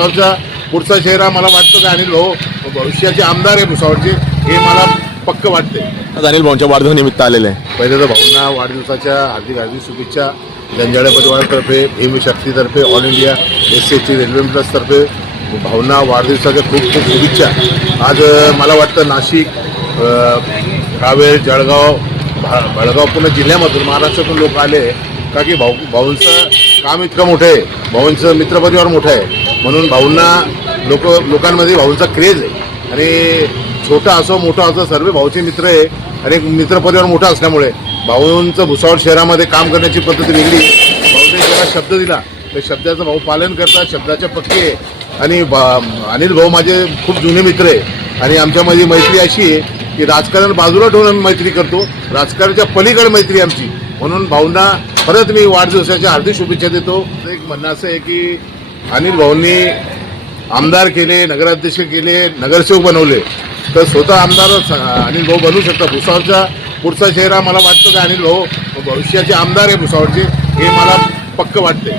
भुसावळचा पुढचा चेहरा मला वाटतं की अनिल भाऊ भविष्याचे आमदार आहे भुसावळचे हे मला पक्क वाटते. आज अनिल भाऊंच्या वाढदिवसानिमित्त आलेले आहे. पहिले तर भाऊंना वाढदिवसाच्या हार्दिक हार्दिक शुभेच्छा जंजाळे परिवारातर्फे भीमशक्तीतर्फे all India S C T railway तर्फे भाऊंना वाढदिवसाच्या खूप खूप शुभेच्छा. आज मला वाटतं नाशिक अ, कावेर जळगाव भा भडगाव पूर्ण जिल्ह्यामधून महाराष्ट्रातून लोक आले का की भाऊ भाऊंचं काम इतकं मोठं आहे. भाऊंचं मित्रपरिवार मोठं आहे. म्हणून भाऊंना लोक लोकांमध्ये भाऊंचा क्रेज आहे. आणि छोटा असो मोठा असो सर्व भाऊचे मित्र आहे. आणि एक मित्रपरिवार मोठा असल्यामुळे भाऊंचं भुसावळ शहरामध्ये काम करण्याची पद्धत वेगळी भाऊने ज्याला शब्द दिला त्या शब्दाचं भाऊ पालन करतात शब्दाच्या पक्के आहे. आणि अनिल भाऊ माझे खूप जुने मित्र आहे. आणि आमच्यामध्ये मैत्री अशी आहे की राजकारण बाजूला ठेवून आम्ही मैत्री करतो. राजकारणाच्या पलीकडे मैत्री आमची. म्हणून भाऊंना परत मी वाढदिवसाच्या हार्दिक शुभेच्छा देतो. एक म्हणणं असं आहे की अनिल भाऊंनी आमदार केले नगराध्यक्ष केले नगरसेवक बनवले. तर स्वतः आमदार अनिल भाऊ बनू शकतात. भुसावळचा पुढचा चेहरा मला वाटतं की अनिल भाऊ? भविष्याचे आमदार आहे भुसावळचे हे मला पक्क वाटते.